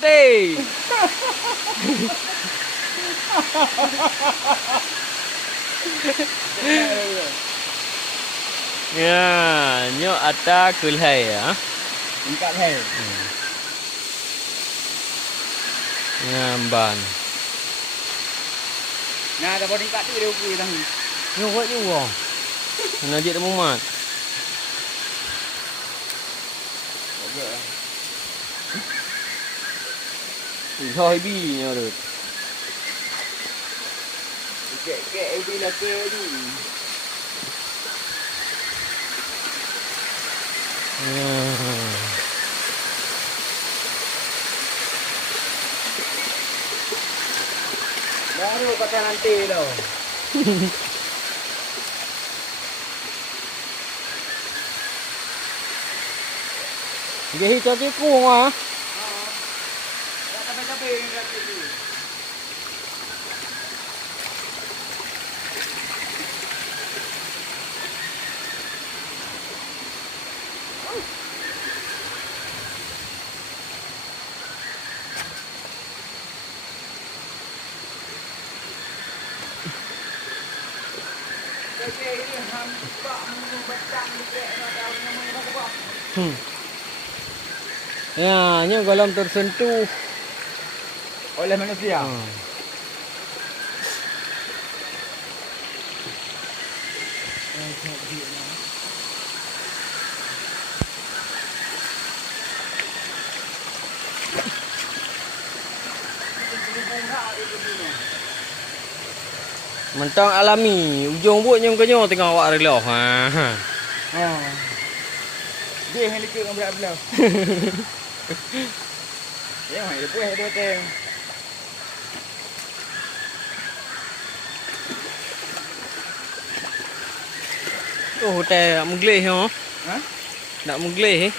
Day. Ya, nyok ata kulai ya. Tingkat hai. Ngamban. Nah, dah body tingkat tu dia okey dah. Nyok buat juga. Nak jadi mumat. Thôi bi nhau được. Kek đi là kê đi. Baru kata nanti tau. Vậy cho cái cuồng à? Dah capek-capek ni rakit tu. Kek ni hampak batang kek nak tahu nama ni apa. Ya, nya golong tersentuh. Oleh manusia. Mentang alami, ujung buat nyong kenyo tengah awak reloh. Ha. Ha. Dia yang lekuk dengan belah-belah. Dia mai depois ada teng. Oh, hotel nak menggelih ho. Ha? Nak menggelih.